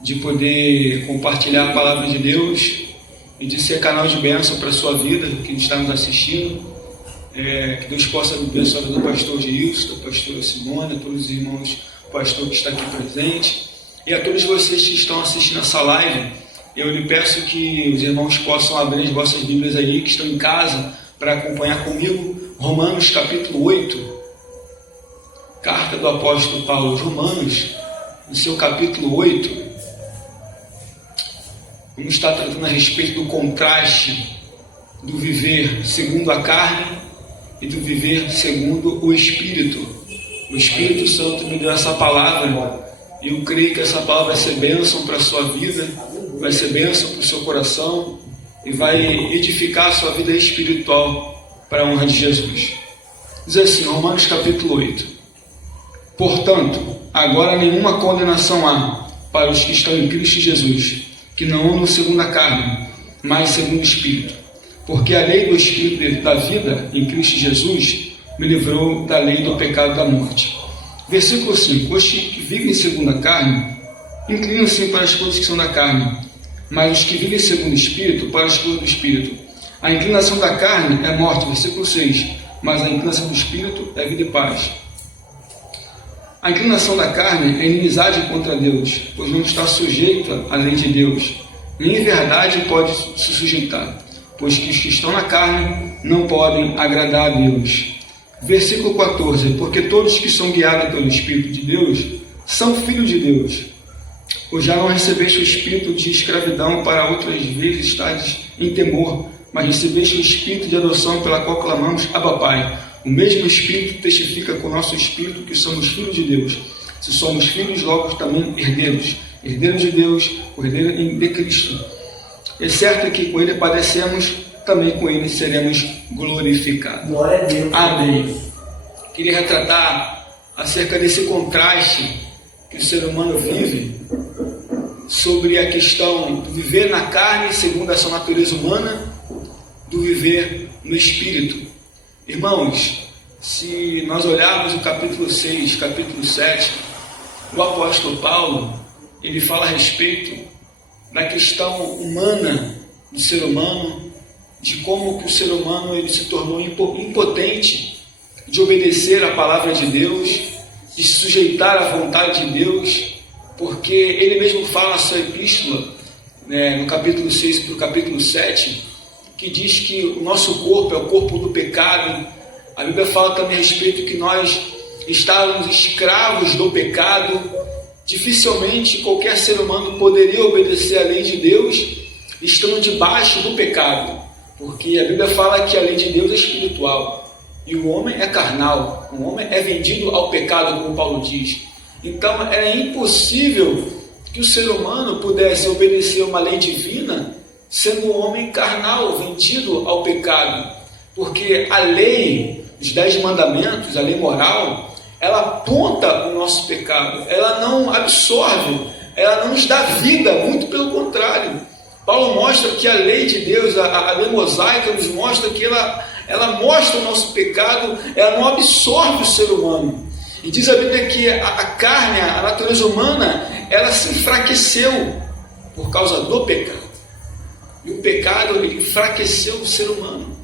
de poder compartilhar a palavra de Deus e de ser canal de bênção para a sua vida, que está nos assistindo. Que Deus possa abençoar do pastor Gilson, da pastora Simone, a todos os irmãos, o pastor que está aqui presente, e a todos vocês que estão assistindo essa live. Eu lhe peço que os irmãos possam abrir as vossas Bíblias aí, que estão em casa, para acompanhar comigo Romanos capítulo 8, carta do apóstolo Paulo aos Romanos, no seu capítulo 8. Vamos estar tratando a respeito do contraste do viver segundo a carne e do viver segundo o Espírito. O Espírito Santo me deu essa palavra e eu creio que essa palavra vai ser bênção para a sua vida, vai ser bênção para o seu coração e vai edificar a sua vida espiritual para a honra de Jesus. Diz assim, Romanos capítulo 8: Portanto, agora nenhuma condenação há para os que estão em Cristo Jesus, que não andam segundo a carne, mas segundo o Espírito. Porque a lei do Espírito da vida em Cristo Jesus me livrou da lei do pecado e da morte. Versículo 5: Os que vivem segundo a carne inclinam-se para as coisas que são da carne, mas os que vivem segundo o Espírito, para as coisas do Espírito. A inclinação da carne é morte, versículo 6, mas a inclinação do Espírito é vida e paz. A inclinação da carne é inimizade contra Deus, pois não está sujeita à lei de Deus, nem em verdade pode se sujeitar, pois que os que estão na carne não podem agradar a Deus. Versículo 14: Porque todos que são guiados pelo Espírito de Deus são filhos de Deus. Ou já não recebeste o espírito de escravidão para outras vezes estardes em temor, mas recebeste o espírito de adoção pela qual clamamos, Abba Pai. O mesmo Espírito testifica com o nosso espírito que somos filhos de Deus. Se somos filhos, logo também herdeiros. Herdeiros de Deus, herdeiros de Cristo. É certo que com Ele padecemos, também com Ele seremos glorificados. Glória a Deus. Amém. Queria retratar acerca desse contraste que o ser humano vive sobre a questão do viver na carne segundo a sua natureza humana, do viver no Espírito. Irmãos, se nós olharmos o capítulo 6, capítulo 7, o apóstolo Paulo, ele fala a respeito da questão humana do ser humano, de como que o ser humano ele se tornou impotente de obedecer a palavra de Deus, de se sujeitar à vontade de Deus, porque ele mesmo fala na sua epístola, no capítulo 6 para o capítulo 7, que diz que o nosso corpo é o corpo do pecado. A Bíblia fala também a respeito que nós estávamos escravos do pecado. Dificilmente qualquer ser humano poderia obedecer à lei de Deus estando debaixo do pecado, porque a Bíblia fala que a lei de Deus é espiritual e o homem é carnal, o homem é vendido ao pecado, como Paulo diz. Então era impossível que o ser humano pudesse obedecer uma lei divina sendo um homem carnal, vendido ao pecado, porque a lei, os 10 mandamentos, a lei moral, ela aponta o nosso pecado, ela não absorve, ela não nos dá vida, muito pelo contrário. Paulo mostra que a lei de Deus, a lei mosaica, nos mostra que ela mostra o nosso pecado, ela não absorve o ser humano. E diz a Bíblia que a carne, a natureza humana, ela se enfraqueceu por causa do pecado. E o pecado ele enfraqueceu o ser humano.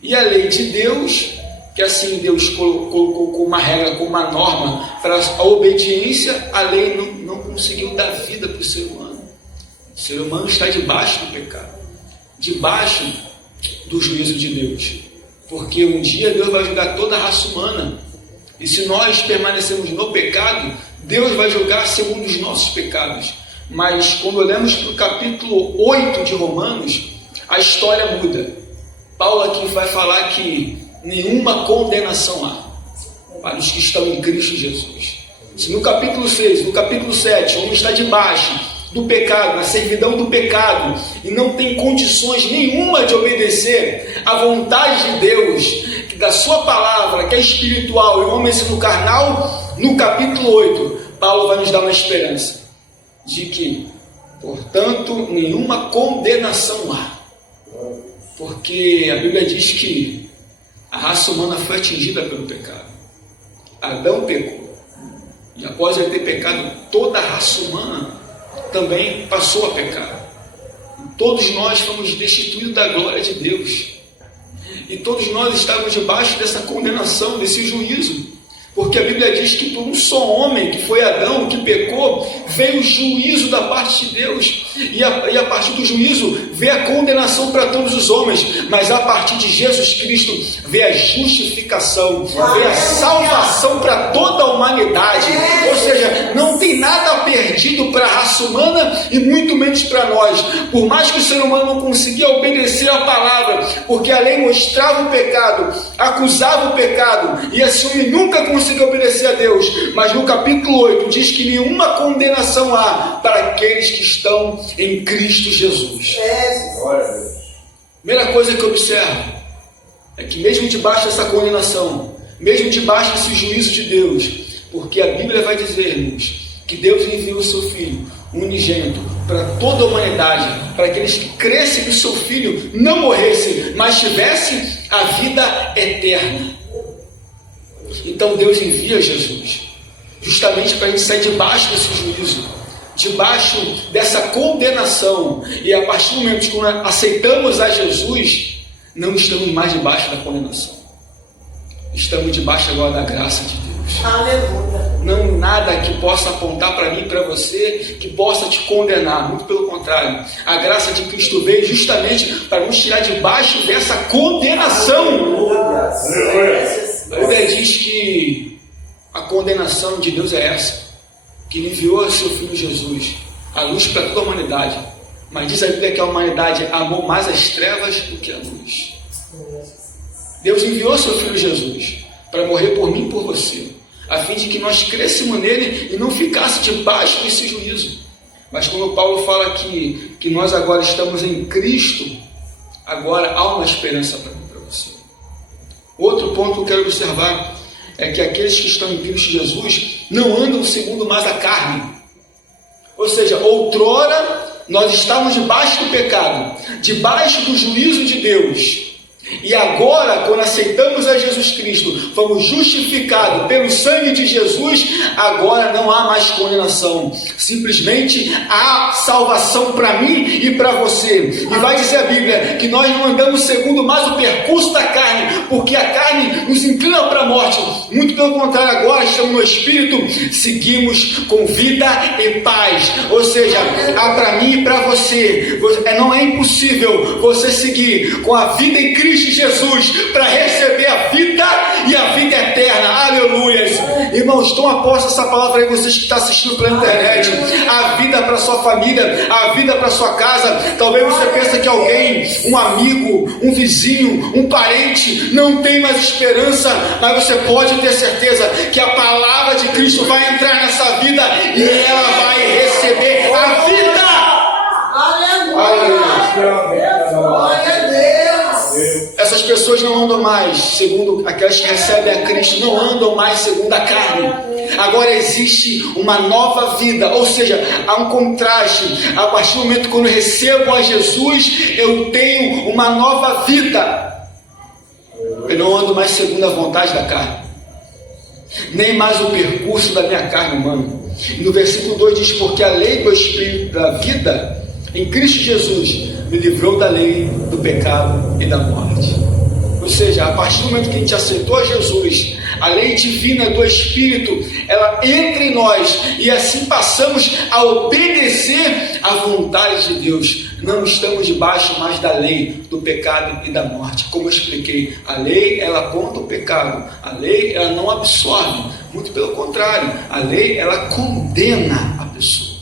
E a lei de Deus, que assim Deus colocou como uma regra, como uma norma para a obediência, a lei não conseguiu dar vida para o ser humano. O ser humano está debaixo do pecado, debaixo do juízo de Deus. Porque um dia Deus vai julgar toda a raça humana. E se nós permanecemos no pecado, Deus vai julgar segundo os nossos pecados. Mas quando olhamos para o capítulo 8 de Romanos, a história muda. Paulo aqui vai falar que nenhuma condenação há para os que estão em Cristo Jesus. Se no capítulo 6, no capítulo 7, o homem está debaixo do pecado, na servidão do pecado, e não tem condições nenhuma de obedecer à vontade de Deus, da sua palavra, que é espiritual, e o homem sendo carnal, no capítulo 8, Paulo vai nos dar uma esperança de que, portanto, nenhuma condenação há. Porque a Bíblia diz que a raça humana foi atingida pelo pecado. Adão pecou. E após ele ter pecado, toda a raça humana também passou a pecar. Todos nós fomos destituídos da glória de Deus. E todos nós estávamos debaixo dessa condenação, desse juízo. Porque a Bíblia diz que por um só homem, que foi Adão, que pecou, veio o juízo da parte de Deus. E a partir do juízo veio a condenação para todos os homens. Mas a partir de Jesus Cristo veio a justificação, veio a salvação para toda a humanidade. Ou seja, não tem nada perdido para a raça humana e muito menos para nós. Por mais que o ser humano não conseguia obedecer a palavra, porque a lei mostrava o pecado, acusava o pecado, e assim homem nunca conseguiu obedecer a Deus, mas no capítulo 8 diz que nenhuma condenação há para aqueles que estão em Cristo Jesus. Primeira coisa que eu observo é que mesmo debaixo dessa condenação, mesmo debaixo desse juízo de Deus, porque a Bíblia vai dizer-nos que Deus enviou o seu Filho unigênito para toda a humanidade, para aqueles que crescem que o seu Filho não morresse, mas tivesse a vida eterna. Então Deus envia Jesus, justamente para a gente sair debaixo desse juízo, debaixo dessa condenação. E a partir do momento que aceitamos a Jesus, não estamos mais debaixo da condenação. Estamos debaixo agora da graça de Deus. Aleluia. Não nada que possa apontar para mim e para você que possa te condenar. Muito pelo contrário. A graça de Cristo veio justamente para nos tirar debaixo dessa condenação. A Bíblia diz que a condenação de Deus é essa, que Ele enviou o seu Filho Jesus, a luz para toda a humanidade. Mas diz a Bíblia que a humanidade amou mais as trevas do que a luz. Deus enviou o seu Filho Jesus para morrer por mim e por você, a fim de que nós crescêssemos nele e não ficasse debaixo desse juízo. Mas quando Paulo fala que nós agora estamos em Cristo, agora há uma esperança para mim. Outro ponto que eu quero observar é que aqueles que estão em Cristo Jesus não andam segundo mais a carne. Ou seja, outrora nós estávamos debaixo do pecado, debaixo do juízo de Deus. E agora, quando aceitamos a Jesus Cristo, fomos justificados pelo sangue de Jesus, agora não há mais condenação. Simplesmente há salvação para mim e para você. E vai dizer a Bíblia que nós não andamos segundo mais o percurso da carne, porque a carne nos inclina para a morte. Muito pelo contrário, agora estamos no Espírito, seguimos com vida e paz. Ou seja, há para mim e para você. Não é impossível você seguir com a vida em Cristo Jesus para receber a vida e a vida eterna. Aleluia. Irmãos, toma posse essa palavra aí, vocês que estão assistindo pela internet. A vida para sua família, a vida para sua casa. Talvez você pense que alguém, um amigo, um vizinho, um parente não tem mais esperança, mas você pode ter certeza que a palavra de Cristo vai entrar nessa vida e ela vai receber a vida. Aleluia. Glória a Deus. Essas pessoas não andam mais segundo aquelas que recebem a Cristo, não andam mais segundo a carne. Agora existe uma nova vida, ou seja, há um contraste. A partir do momento que eu recebo a Jesus, eu tenho uma nova vida. Eu não ando mais segundo a vontade da carne, nem mais o percurso da minha carne humana. E no versículo 2 diz: porque a lei do Espírito da vida em Cristo Jesus me livrou da lei do pecado e da morte. Ou seja, a partir do momento que a gente aceitou a Jesus, a lei divina do Espírito, ela entra em nós e assim passamos a obedecer à vontade de Deus. Não estamos debaixo mais da lei do pecado e da morte. Como eu expliquei, a lei ela aponta o pecado, a lei ela não absorve, muito pelo contrário, a lei ela condena a pessoa.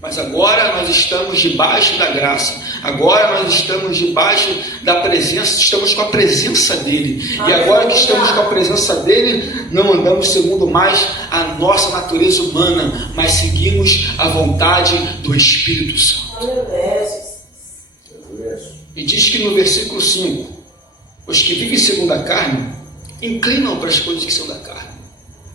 Mas agora nós estamos debaixo da graça, agora nós estamos debaixo da presença, estamos com a presença dele. E agora que estamos com a presença dele, não andamos segundo mais a nossa natureza humana, mas seguimos a vontade do Espírito Santo. E diz que no versículo 5, os que vivem segundo a carne, inclinam para as coisas que são da carne.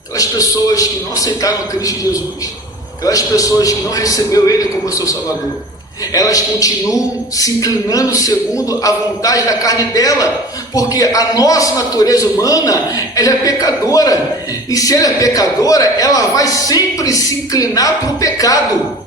Aquelas pessoas que não aceitaram Cristo Jesus, aquelas pessoas que não receberam Ele como seu Salvador, elas continuam se inclinando segundo a vontade da carne dela, porque a nossa natureza humana, ela é pecadora, e se ela é pecadora, ela vai sempre se inclinar para o pecado.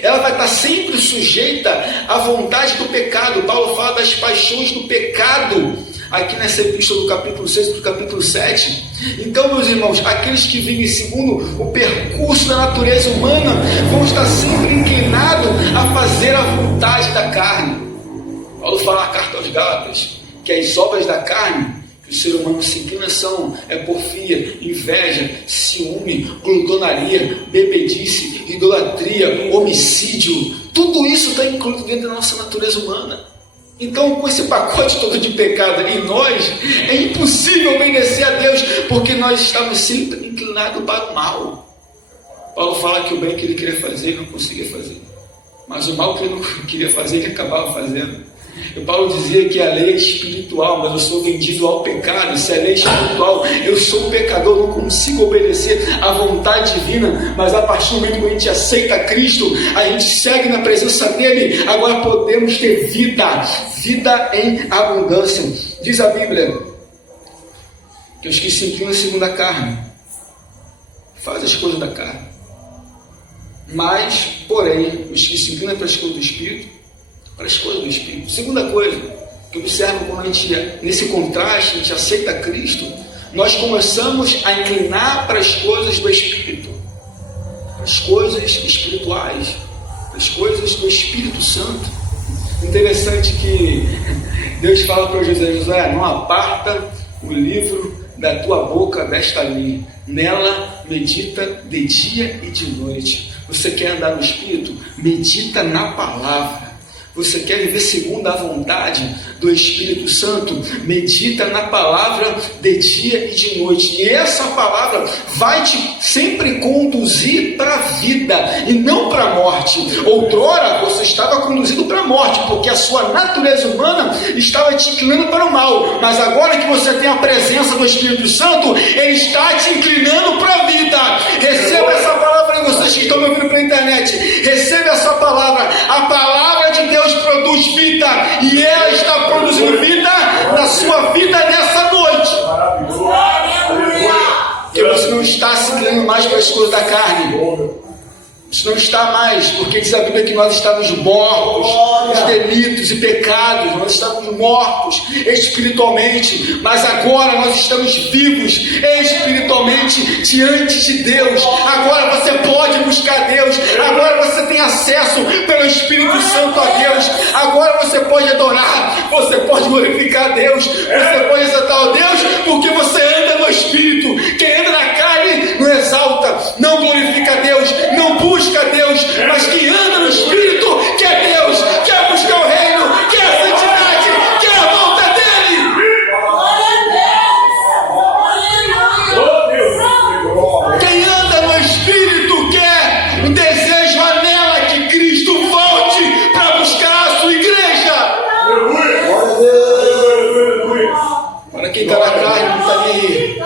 Ela vai estar sempre sujeita à vontade do pecado. Paulo fala das paixões do pecado aqui nessa epístola do capítulo 6 e do capítulo 7. Então, meus irmãos, aqueles que vivem segundo o percurso da natureza humana vão estar sempre inclinados a fazer a vontade da carne. Paulo fala na carta aos Gálatas que as obras da carne que o ser humano se inclina são porfia, inveja, ciúme, glutonaria, bebedice, idolatria, homicídio. Tudo isso está incluído dentro da nossa natureza humana. Então, com esse pacote todo de pecado em nós, é impossível obedecer a Deus, porque nós estamos sempre inclinados para o mal. Paulo fala que o bem que ele queria fazer, ele não conseguia fazer. Mas o mal que ele não queria fazer, ele acabava fazendo. E Paulo dizia que a lei é espiritual, mas eu sou vendido ao pecado. Se a lei é espiritual, eu sou um pecador, não consigo obedecer à vontade divina. Mas a partir do momento que a gente aceita Cristo, a gente segue na presença dele, agora podemos ter vida em abundância. Diz a Bíblia que os que se inclinam segundo a carne fazem as coisas da carne, mas, porém, os que se inclinam para as coisas do Espírito, para as coisas do Espírito. Segunda coisa que eu observo quando a gente, nesse contraste, a gente aceita Cristo, nós começamos a inclinar para as coisas do Espírito, para as coisas espirituais, para as coisas do Espírito Santo. Interessante que Deus fala para José: não aparta o livro da tua boca desta lei, nela medita de dia e de noite. Você quer andar no Espírito? Medita na palavra. Você quer viver segundo a vontade do Espírito Santo? Medita na palavra de dia e de noite. E essa palavra vai te sempre conduzir para a vida e não para a morte. Outrora você estava conduzido para a morte, porque a sua natureza humana estava te inclinando para o mal. Mas agora que você tem a presença do Espírito Santo, ele está te inclinando para a vida. Receba essa palavra aí, vocês que estão me ouvindo pela internet. Receba essa palavra. A palavra de Deus produz vida, e ela está produzindo vida na sua vida nessa noite. Porque você não está se inclinando mais para as coisas da carne. Você não está mais, porque diz a Bíblia que nós estávamos mortos nos delitos e pecados, nós estávamos mortos espiritualmente, mas agora nós estamos vivos espiritualmente diante de Deus. Agora você pode buscar Deus, agora você tem acesso pelo Espírito Santo a Deus, agora você pode adorar, você pode glorificar a Deus, você pode exaltar a Deus, porque você anda no Espírito. Quem anda na carne não exalta, não glorifica a Deus, não busca a Deus, mas quem anda no Espírito quer Deus, quer buscar o reino, quer a santidade, quer a volta dele. Quem anda no Espírito quer, o desejo anela que Cristo volte para buscar a sua igreja. Para quem está na carne, não está nem aí.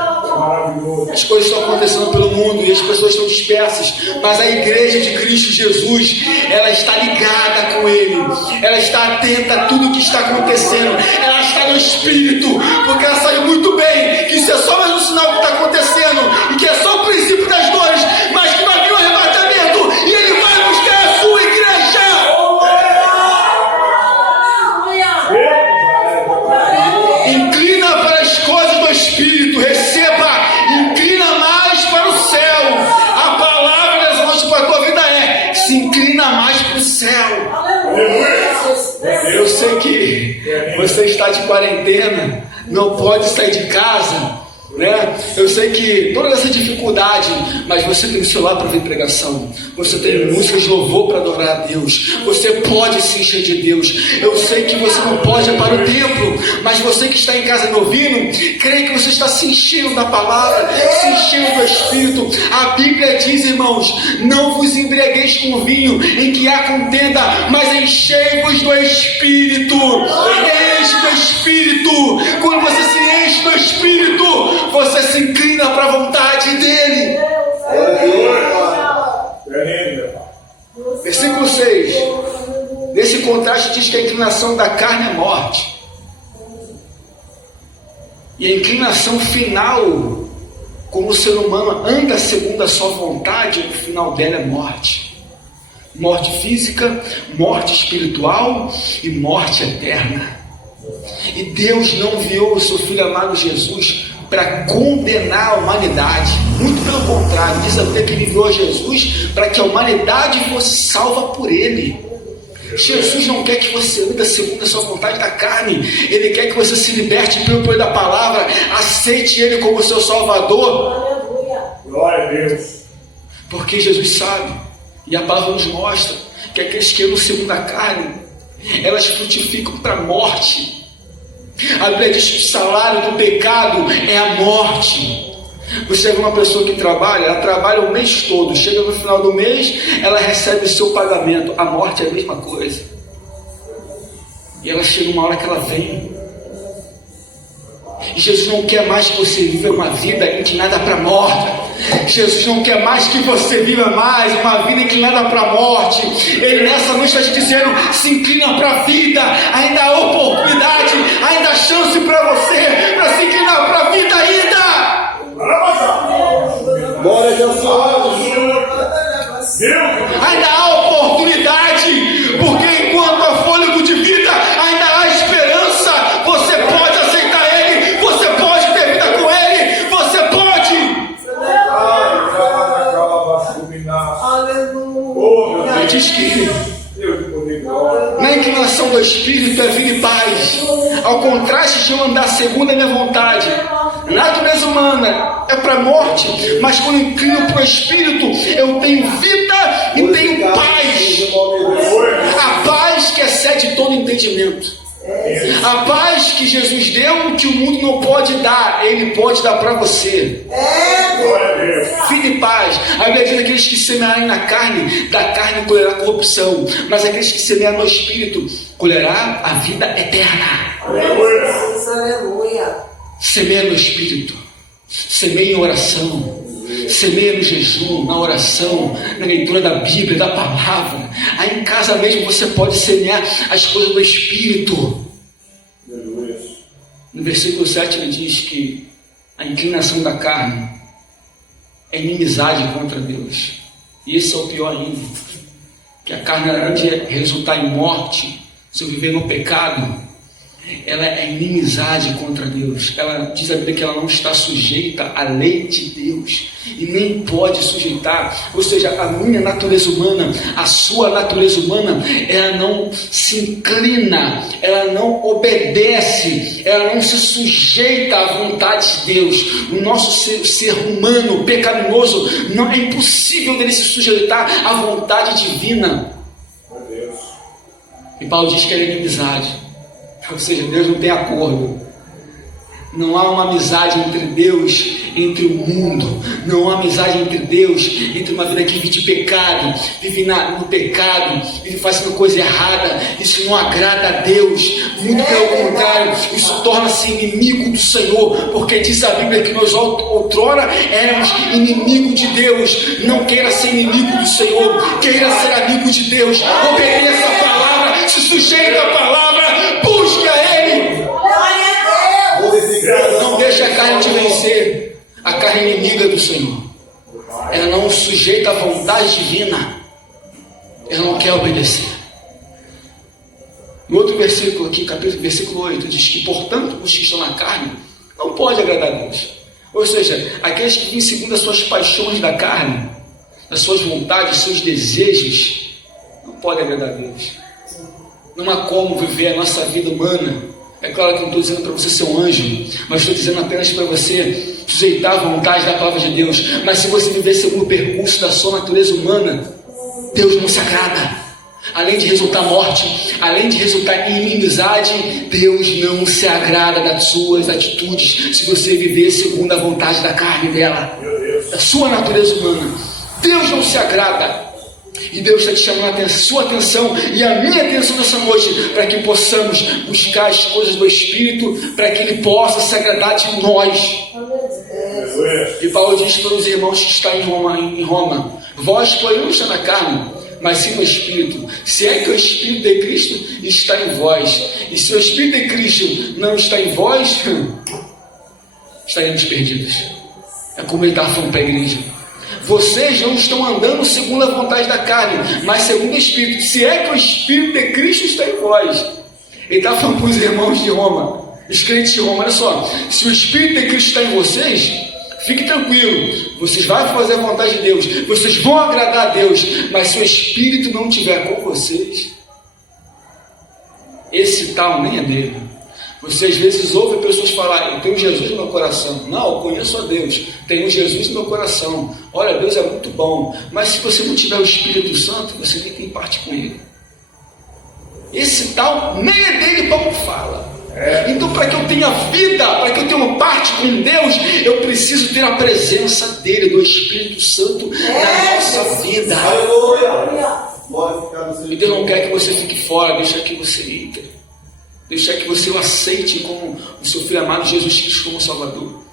As coisas estão acontecendo pelo mundo e as pessoas estão dispersas, mas a igreja de Cristo Jesus, ela está ligada com Ele, ela está atenta a tudo o que está acontecendo, ela está no Espírito, porque ela sabe muito bem que isso é só mais um sinal que está acontecendo e que é só o princípio das dores, mas que vai vir um arrebatamento e Ele vai buscar a sua igreja. Inclina para as coisas do Espírito, receba. Inclina mais para o céu. A palavra dessa noite para a tua vida é: se inclina mais para o céu. Eu sei que você está de quarentena, não pode sair de casa, né? Eu sei que toda essa dificuldade, mas você tem o celular para ver pregação, você tem músicas de louvor para adorar a Deus, você pode se encher de Deus. Eu sei que você não pode ir para o templo, mas você que está em casa me ouvindo, creio que você está se enchendo da palavra, se enchendo do Espírito. A Bíblia diz, irmãos: não vos embriagueis com vinho em que há contenda, mas enchei-vos do Espírito. Enche do Espírito. Quando você se enche do Espírito, você se inclina para a vontade dele. Versículo 6. Nesse contraste diz que a inclinação da carne é morte, e a inclinação final, como o ser humano anda segundo a sua vontade, o final dela é morte. Morte física, morte espiritual e morte eterna. E Deus não enviou o seu Filho amado Jesus para condenar a humanidade. Muito pelo contrário, diz a Bíblia que Ele enviou Jesus para que a humanidade fosse salva por Ele. Jesus não quer que você ande segundo a sua vontade da carne. Ele quer que você se liberte pelo poder da palavra. Aceite Ele como seu Salvador. Glória a Deus. Porque Jesus sabe, e a palavra nos mostra, que aqueles que andam segundo a carne, elas frutificam para a morte. A Bíblia diz que o salário do pecado é a morte. Você vê uma pessoa que trabalha, ela trabalha o mês todo, chega no final do mês, ela recebe o seu pagamento. A morte é a mesma coisa. E ela chega uma hora que ela vem. E Jesus não quer mais que você viva uma vida inclinada para a morte. Jesus não quer mais que você viva mais uma vida inclinada para a morte. Ele nessa noite está te dizendo: se inclina para a vida. Ainda há oportunidade, ainda há chance para você, para se inclinar para a vida ainda. Glória a Deus. Ainda há oportunidade, porque enquanto há fôlego de vida, ainda há esperança. Você pode aceitar Ele, você pode ter vida com Ele, você pode. Ele diz que na inclinação do Espírito é vida e paz. Ao contraste de eu andar segundo a minha vontade, a natureza humana é para a morte, mas quando eu inclino para o Espírito, eu tenho vida e tenho paz. A paz que excede todo entendimento. A paz que Jesus deu, que o mundo não pode dar, Ele pode dar para você. Vida e paz. A Bíblia diz: aqueles que semearem na carne, da carne colherá corrupção, mas aqueles que semearem no Espírito colherá a vida eterna. Aleluia. Semeia no Espírito, semeia em oração, semeia no jejum, na oração, na leitura da Bíblia, da palavra. Aí em casa mesmo você pode semear as coisas do Espírito. No versículo 7 ele diz que a inclinação da carne é inimizade contra Deus. E esse é o pior ainda, que a carne, além de resultar em morte, se eu viver no pecado, ela é inimizade contra Deus. Ela diz a Bíblia que ela não está sujeita à lei de Deus e nem pode sujeitar. Ou seja, a minha natureza humana, a sua natureza humana, ela não se inclina, ela não obedece, ela não se sujeita à vontade de Deus. O nosso ser humano pecaminoso, não é impossível dele se sujeitar à vontade divina. E Paulo diz que é inimizade. Ou seja, Deus não tem acordo. Não há uma amizade entre Deus, entre o mundo. Não há amizade entre Deus, entre uma vida que vive de pecado, vive no pecado, vive fazendo coisa errada. Isso não agrada a Deus. Muito pelo contrário, isso torna-se inimigo do Senhor, porque diz a Bíblia que nós outrora éramos inimigos de Deus. Não queira ser inimigo do Senhor, queira ser amigo de Deus. Obedeça a palavra, se sujeita à palavra, busque a Ele. Não deixe a carne te vencer. A carne é inimiga do Senhor. Ela não sujeita à vontade divina. Ela não quer obedecer. No outro versículo aqui, versículo 8, diz que, portanto, os que estão na carne não podem agradar a Deus. Ou seja, aqueles que vivem segundo as suas paixões da carne, as suas vontades, os seus desejos, não podem agradar a Deus. Não há como viver a nossa vida humana. É claro que eu não estou dizendo para você ser um anjo, mas estou dizendo apenas para você sujeitar a vontade da palavra de Deus. Mas se você viver segundo o percurso da sua natureza humana, Deus não se agrada. Além de resultar morte, além de resultar em inimizade, Deus não se agrada das suas atitudes se você viver segundo a vontade da carne dela, da sua natureza humana. Deus não se agrada. E Deus está te chamando a sua atenção e a minha atenção nessa noite, para que possamos buscar as coisas do Espírito, para que Ele possa se agradar de nós. E Paulo diz para os irmãos que estão em Roma: vós, porém, não está na carne, mas sim no Espírito. Se é que o Espírito de Cristo está em vós, e se o Espírito de Cristo não está em vós, estaremos perdidos. É como ele estava falando para a igreja. Vocês não estão andando segundo a vontade da carne, mas segundo o Espírito. Se é que o Espírito de Cristo está em vós. Ele está falando para os irmãos de Roma, os crentes de Roma, olha só. Se o Espírito de Cristo está em vocês, fique tranquilo, vocês vão fazer a vontade de Deus, vocês vão agradar a Deus, mas se o Espírito não estiver com vocês, esse tal nem é dele. Você às vezes ouve pessoas falar, eu tenho Jesus no meu coração. Não, eu conheço a Deus, tenho Jesus no meu coração. Olha, Deus é muito bom, mas se você não tiver o Espírito Santo, você nem tem parte com Ele. Esse tal nem é dele, Paulo fala. Então, para que eu tenha vida, para que eu tenha parte com Deus, eu preciso ter a presença dele, do Espírito Santo na nossa vida. E Deus não quer que você fique fora, deixa que você entre. Deixa que você o aceite como o seu Filho amado Jesus Cristo como Salvador.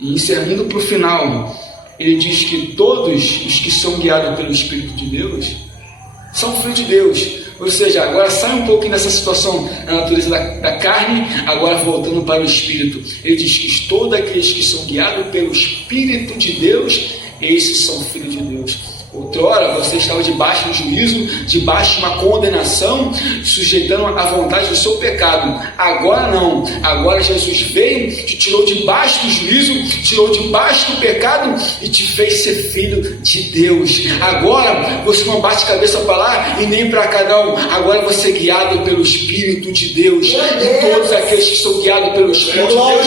E encerrando para o final, ele diz que todos os que são guiados pelo Espírito de Deus são filhos de Deus. Ou seja, agora sai um pouquinho dessa situação na natureza da carne, agora voltando para o Espírito. Ele diz que todos aqueles que são guiados pelo Espírito de Deus, esses são filhos de Deus. Outrora você estava debaixo do juízo, debaixo de uma condenação, sujeitando à vontade do seu pecado. Agora não, agora Jesus veio, te tirou debaixo do juízo, tirou debaixo do pecado e te fez ser filho de Deus. Agora você não bate cabeça para lá e nem para cá não, agora você é guiado pelo Espírito de Deus. E todos aqueles que são guiados pelo Espírito de Deus,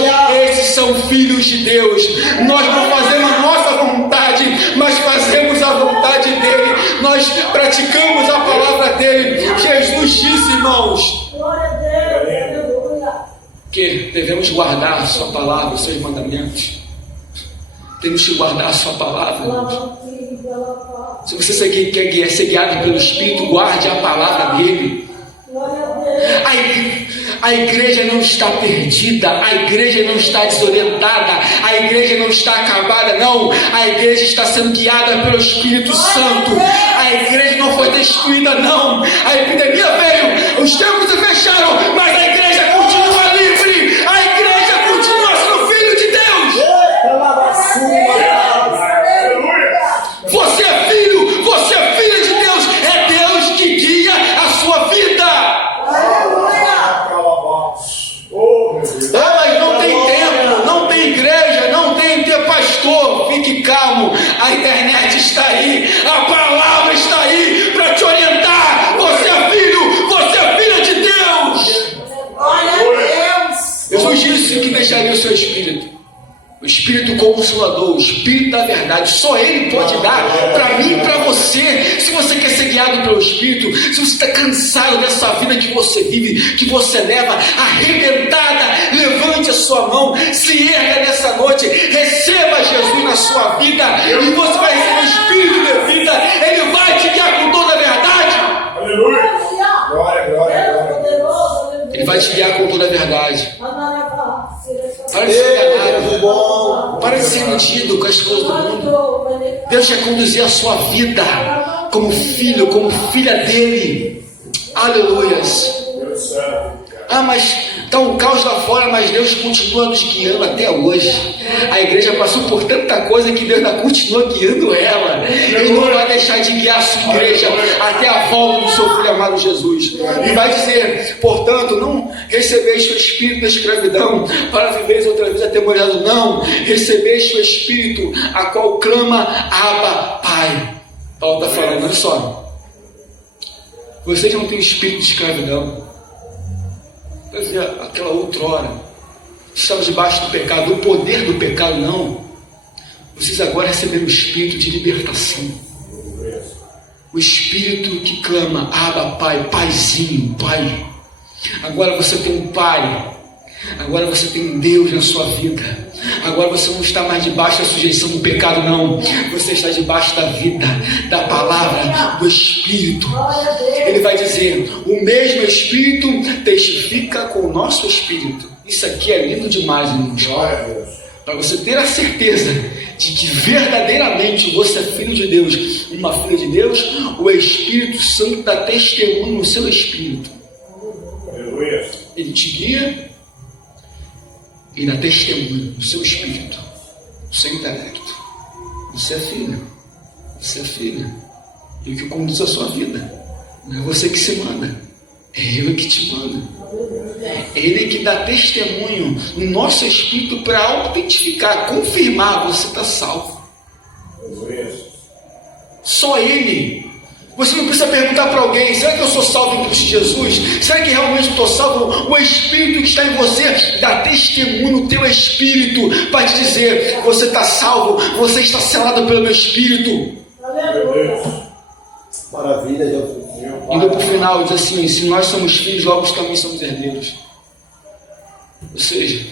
esses são filhos de Deus. Nós não fazemos a nossa vontade, mas fazemos a vontade dele, nós praticamos a palavra dele. Jesus disse, irmãos, que devemos guardar a sua palavra, os seus mandamentos. Temos que guardar a sua palavra, irmãos. Se você quer ser guiado pelo Espírito, guarde a palavra dele. A igreja não está perdida, a igreja não está desorientada, a igreja não está acabada, não. A igreja está sendo guiada pelo Espírito Santo. A igreja não foi destruída, não. A epidemia veio, os tempos se fecharam, mas a igreja continua livre. A igreja continua sendo filho de Deus. Você é filho, você é filha de Deus. É Deus que guia a sua vida. Mas não tem templo, não tem igreja, não tem ter pastor. Fique calmo, a internet está aí, a palavra está aí para te orientar. Você é filho, você é filha de Deus. Jesus disse que deixaria o seu Espírito, o Espírito Consolador, o Espírito da verdade. Só Ele pode dar para mim e para você. Se você quer ser guiado pelo Espírito, se você está cansado dessa vida que você vive, que você leva arrebentada, levante a sua mão, se erga nessa noite, receba Jesus na sua vida e você vai receber o Espírito de vida. Ele vai te guiar com toda a verdade. Aleluia. Glória, glória, glória. Ele vai te guiar com toda a verdade. Para de ser enganado, para de ser iludido com as coisas do mundo. Deus quer conduzir a sua vida como filho, como filha dele. Aleluias. Mas está um caos lá fora, mas Deus continua nos guiando até hoje. A igreja passou por tanta coisa que Deus ainda continua guiando ela. Ele não vai deixar de guiar a sua igreja até a volta do seu Filho amado Jesus. E vai dizer, portanto, não recebeis o espírito da escravidão para viveres outra vez atemorizado. Não, recebeis o espírito a qual clama, Abba, Pai. Paulo está falando, olha só. Vocês não têm o espírito de escravidão. Aquela outra hora estamos debaixo do pecado, o poder do pecado não. Vocês agora receberam o espírito de libertação, o espírito que clama, Abba, Pai, Paizinho, Pai. Agora você tem um Pai, agora você tem Deus na sua vida. Agora você não está mais debaixo da sujeição do pecado, não. Você está debaixo da vida, da palavra, do Espírito. Ele vai dizer, o mesmo Espírito testifica com o nosso Espírito. Isso aqui é lindo demais, irmãos. Para você ter a certeza de que verdadeiramente você é filho de Deus, uma filha de Deus, o Espírito Santo dá testemunho no seu Espírito. Ele te guia e dá testemunho no seu espírito, no seu intelecto, no Você é filho. Você é filha. E o que conduz a sua vida não é você que se manda, é Ele que te manda. É Ele que dá testemunho no nosso espírito para autentificar, confirmar: você está salvo. Só Ele. Você não precisa perguntar para alguém: será que eu sou salvo em Cristo Jesus? Será que realmente estou salvo? O Espírito que está em você dá testemunho no teu espírito para te dizer: você está salvo, você está selado pelo meu Espírito. Maravilha, Indo para o final, diz assim: se nós somos filhos, logo também somos herdeiros. Ou seja,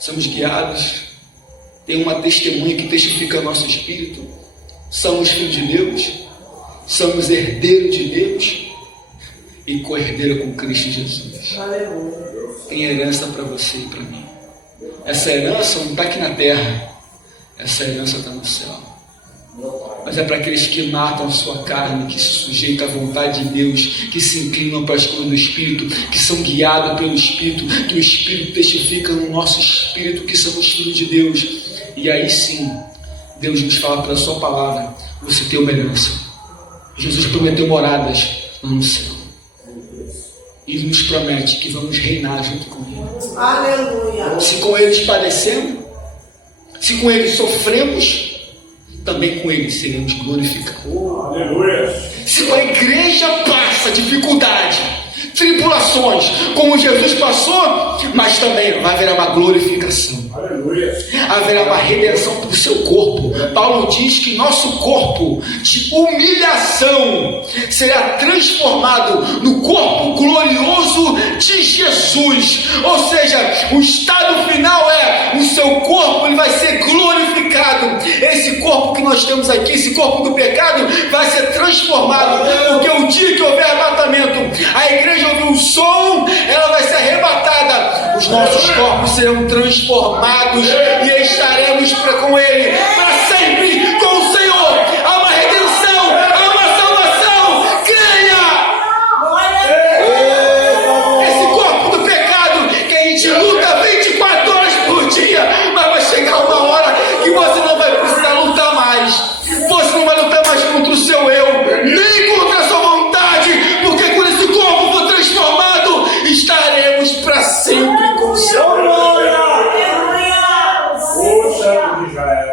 somos guiados, tem uma testemunha que testifica nosso espírito, somos filhos de Deus, somos herdeiros de Deus e co-herdeiro com Cristo Jesus. Tem herança para você e para mim. Essa herança não está aqui na terra, essa herança está no céu. Mas é para aqueles que matam a sua carne, que se sujeitam à vontade de Deus, que se inclinam para as coisas do Espírito, que são guiados pelo Espírito, que o Espírito testifica no nosso espírito que somos filhos de Deus. E aí sim, Deus nos fala pela sua palavra: você tem uma herança. Jesus prometeu moradas lá no céu. E Ele nos promete que vamos reinar junto com Ele. Aleluia. Se com Ele padecemos, se com Ele sofremos, também com Ele seremos glorificados. Aleluia. Se com a igreja passa dificuldade, tribulações, como Jesus passou, mas também vai haver uma glorificação. Aleluia. Haverá uma redenção para o seu corpo. Paulo diz que nosso corpo de humilhação será transformado no corpo glorioso de Jesus. Ou seja, o estado final é: o seu corpo ele vai ser glorificado. Esse corpo que nós temos aqui, esse corpo do pecado, vai ser transformado, porque o dia que houver arrebatamento, a igreja ouviu o som, ela vai ser arrebatada, os nossos corpos serão transformados e estaremos com Ele para sempre com o Senhor. Há uma redenção, há uma salvação. Creia! Esse corpo do pecado que a gente luta 24 horas por dia, mas vai chegar uma hora que você não vai precisar lutar mais. Você não vai lutar mais contra o seu eu, nem contra a sua vontade, porque quando esse corpo for transformado, estaremos para sempre com o Senhor.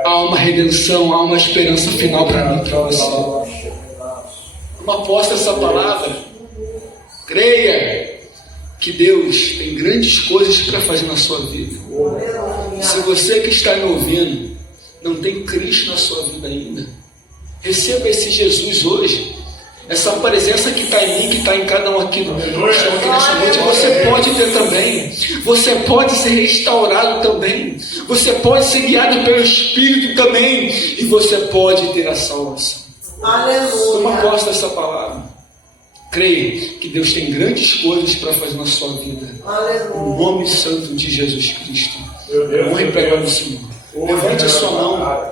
Há uma redenção, há uma esperança final para mim e para você. Não aposta essa palavra. Creia que Deus tem grandes coisas para fazer na sua vida. Se você que está me ouvindo não tem Cristo na sua vida ainda, receba esse Jesus hoje. Essa presença que está em mim, que está em cada um aqui, estão aqui nessa noite, você pode ter também. Você pode ser restaurado também. Você pode ser guiado pelo Espírito também. E você pode ter a salvação. Como aposta essa palavra? Creia que Deus tem grandes coisas para fazer na sua vida. No nome santo de Jesus Cristo. Honra e pregar do Senhor. Levante a sua mão.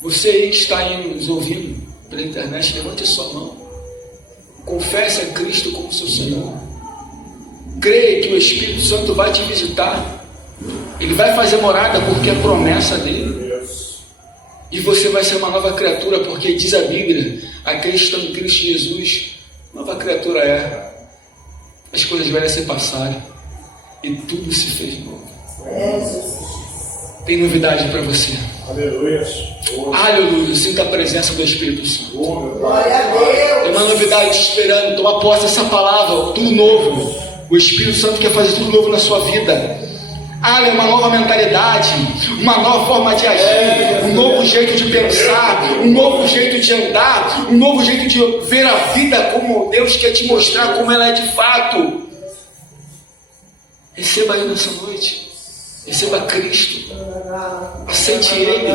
Você aí que está aí nos ouvindo pela internet, levante a sua mão. Confesse a Cristo como seu Senhor. Creia que o Espírito Santo vai te visitar. Ele vai fazer morada porque é promessa dele. E você vai ser uma nova criatura, porque diz a Bíblia: aquele que está em Cristo Jesus, nova criatura é. As coisas velhas se passaram e tudo se fez novo. Tem novidade para você. Aleluia. Aleluia. Sinta a presença do Espírito Santo. Glória a Deus. Tem uma novidade te esperando. Toma posse dessa palavra. Tudo novo. O Espírito Santo quer fazer tudo novo na sua vida. Uma nova mentalidade, uma nova forma de agir, um novo jeito de pensar, um novo jeito de andar, um novo jeito de ver a vida como Deus quer te mostrar, como ela é de fato. Receba aí nessa noite. Receba Cristo. Aceite Ele.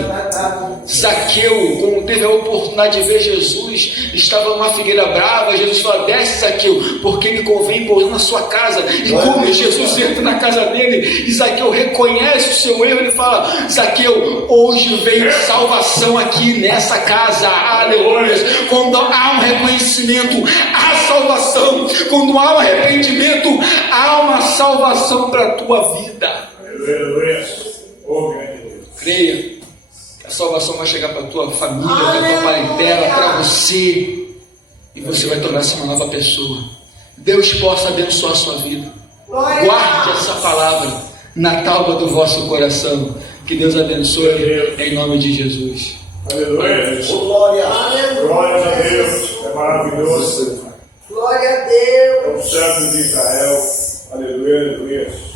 Zaqueu, quando teve a oportunidade de ver Jesus, estava numa figueira brava. Jesus falou: desce, Zaqueu, porque me convém pousar na sua casa. E quando Jesus entra na casa dele, e Zaqueu reconhece o seu erro, ele fala: Zaqueu, hoje veio salvação aqui nessa casa. Aleluia. Quando há um reconhecimento, há salvação. Quando há um arrependimento, há uma salvação para a tua vida. Aleluia. Creia. A salvação vai chegar para a tua família, para a tua parentela, para você. E você vai tornar-se uma nova pessoa. Deus possa abençoar a sua vida. Guarde essa palavra na tábua do vosso coração. Que Deus abençoe em nome de Jesus. Aleluia. Glória Glória a Deus. É maravilhoso. Glória a Deus. É o servo de Israel. Aleluia, aleluia.